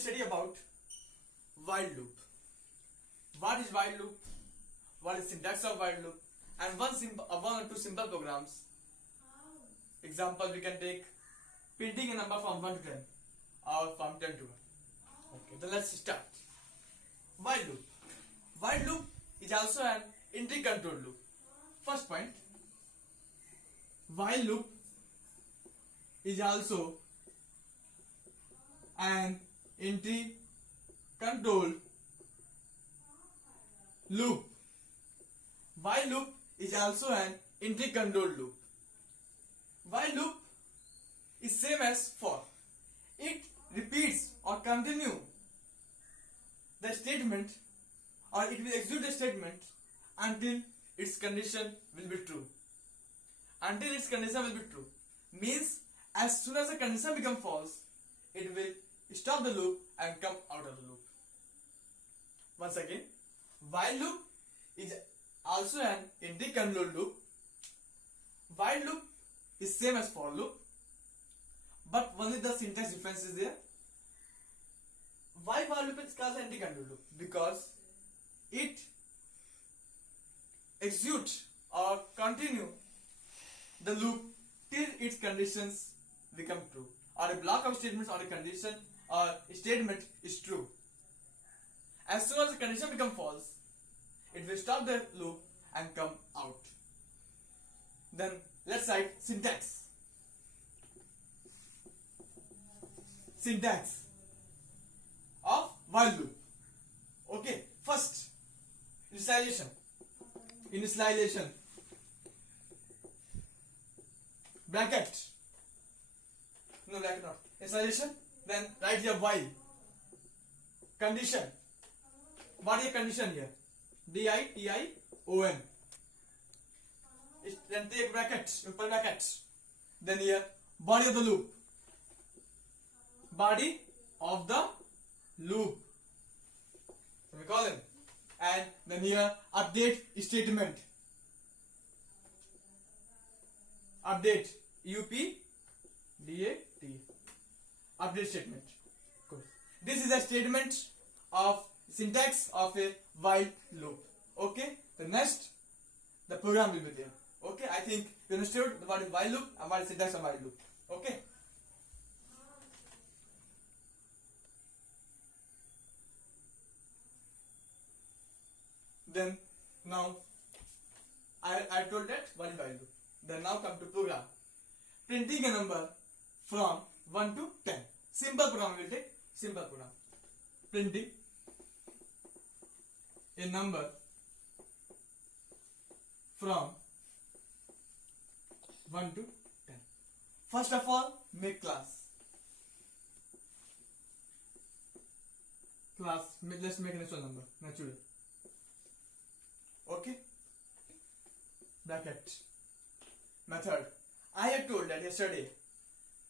study about while loop. What is while loop? What is syntax of while loop? And one or two simple programs. Example, we can take printing a number from 1 to 10 or from 10 to 1. Okay, then let's start. While loop. While loop is also an entry control loop. First point. While loop is also an entry control loop. While loop is also an entry control loop. While loop is same as for. It repeats or continue the statement, or it will execute the statement until its condition will be true. Until its condition will be true means as soon as the condition becomes false, it will stop the loop and come out of the loop. Once again, while loop is also an entry control loop. While loop is same as for loop, but only the syntax difference is there. Why while loop is called entry control loop? Because it executes or continue the loop till its conditions become true, or a block of statements or a condition or a statement is true. As soon as the condition becomes false, it will stop the loop and come out. Then let's write syntax. Syntax of while loop. Okay, first initialization. Initialization. Bracket. No bracket not. Initialization. Then write here while. Condition. What is the condition here? DITION. Then take bracket, open bracket. Then here body of the loop. Body of the loop. So we call them. And then here update statement. Update. UPDAT. Update statement. Cool. This is a statement of syntax of a while loop. Okay. The next, the program will be there. Okay. I think you understood what is while loop and what is syntax of while loop. Okay. Then now I told that what is while loop. Then now come to program. Printing a number from 1 to 10. Simple program will take. Simple program. Printing a number from 1 to 10. First of all, make class. Class. Let's make a natural number. Natural. Okay. Bracket. Method. I had told that yesterday.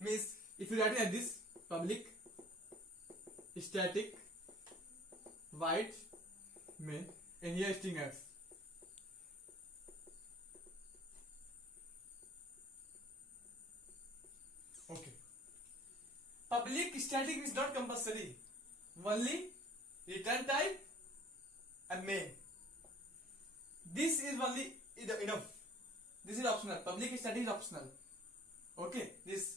Means if you write like this, public static void main, and here string x. Okay. Public static is not compulsory. Only return type and main. This is only enough. This is optional. Public static is optional. Okay. This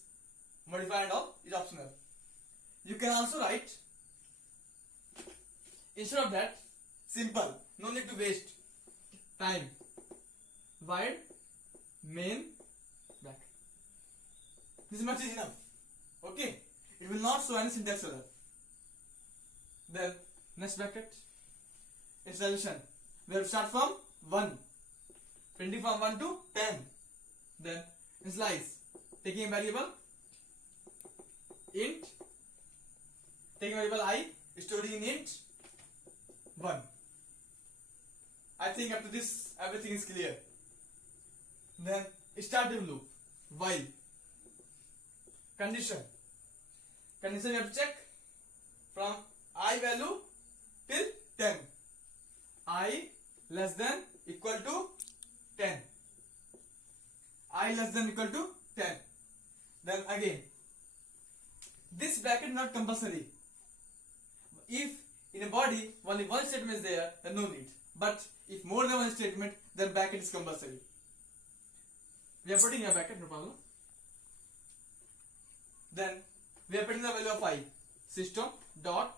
modify and all is optional. You can also write instead of that simple. No need to waste time. Void main bracket. This much is enough. Okay. It will not show any syntax error. Then next bracket. Installation. We have to start from 1. Printing from 1 to 10. Then initialize. Taking a variable int. Taking a variable I. Storing in int 1. I think up to this everything is clear. Then starting loop. While. Condition. Condition you have to check from I value till 10. I less than equal to 10. I less than equal to 10. Then again, this bracket not compulsory. if in a body only one statement is there, then no need. But if more than one statement, then bracket is compulsory. We are putting a bracket, no problem. Then we are putting the value of I. System dot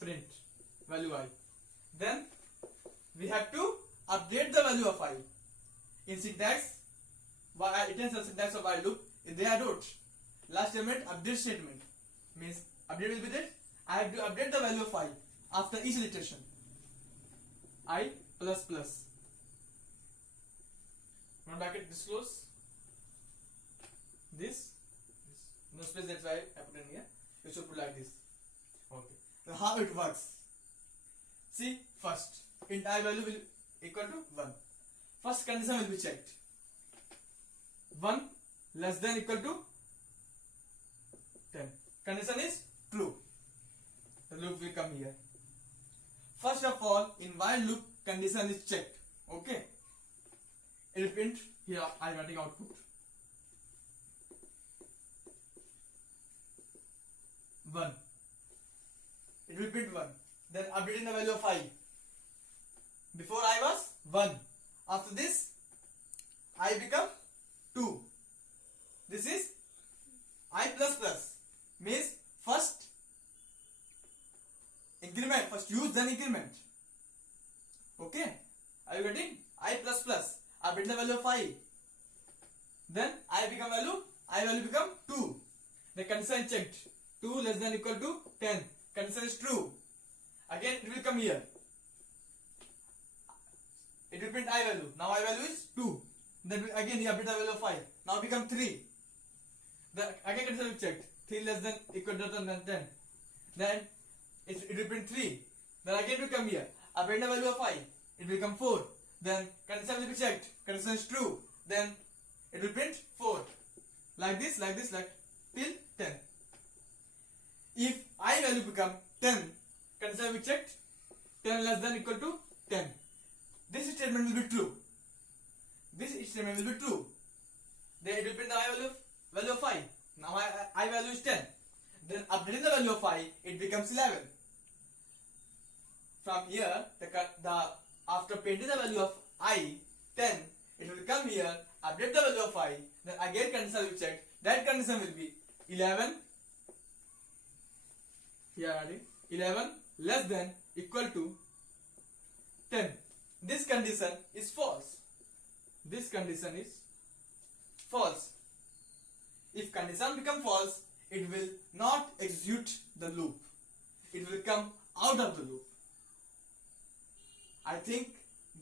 print value I. Then we have to update the value of I. In syntax, it is the syntax of while loop. They are dot. Last statement, update statement. Means update will be that I have to update the value of I after each iteration. I plus plus. One bracket disclose. This. No space, that's why I put in here. You should put like this. Okay. Now how it works? See, first int I value will equal to 1. First condition will be checked. 1 less than equal to 10. Condition is true. The loop will come here. First of all, in while loop, condition is checked. Okay. It will print here arithmetic output. 1. It will print 1. Then updating the value of I. Before I was 1. After this, I become 2. This is I plus plus. Means first increment, first use then increment. Okay. Are you getting? I plus plus. Update the value of I. Then I value become 2. The condition checked. 2 less than equal to 10. Condition is true. Again it will come here. It will print I value. Now I value is 2. Then again he update the value of I. Now become 3. The again condition will checked. 3 less than equal to 10. Then it will print 3. Then again it will come here. Update the value of I. It will become 4. Then condition will be checked. Condition is true. Then it will print 4. Like this, till 10. If I value become 10, condition will be checked. 10 less than equal to 10. This statement will be true. This statement will be true. Then it will print the I value of I. Now I value is 10. Then updating the value of I, it becomes 11. From here, after printing the value of I, 10, it will come here, update the value of I, then again condition will be checked. That condition will be 11. Here adding 11 less than equal to 10. This condition is false. This condition is false. If condition become false, it will not execute the loop. It will come out of the loop. I think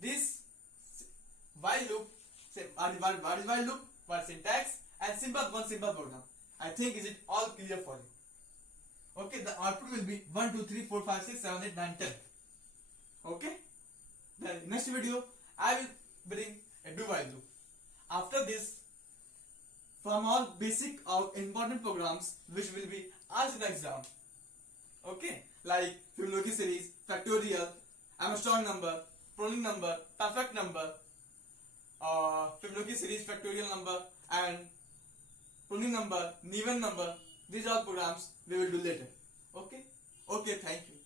this while loop, what is while loop, what syntax, and simple program. I think is it all clear for you. Okay, the output will be 1, 2, 3, 4, 5, 6, 7, 8, 9, 10. Okay. Then next video I will bring a do while loop. After this, from all basic or important programs which will be asked in the exam. Okay, like Fibonacci series, factorial, Armstrong number, Prolling number, perfect number, Fibonacci series, factorial number, and Prolling number, Neven number. These are programs we will do later. Okay. Okay. Thank you.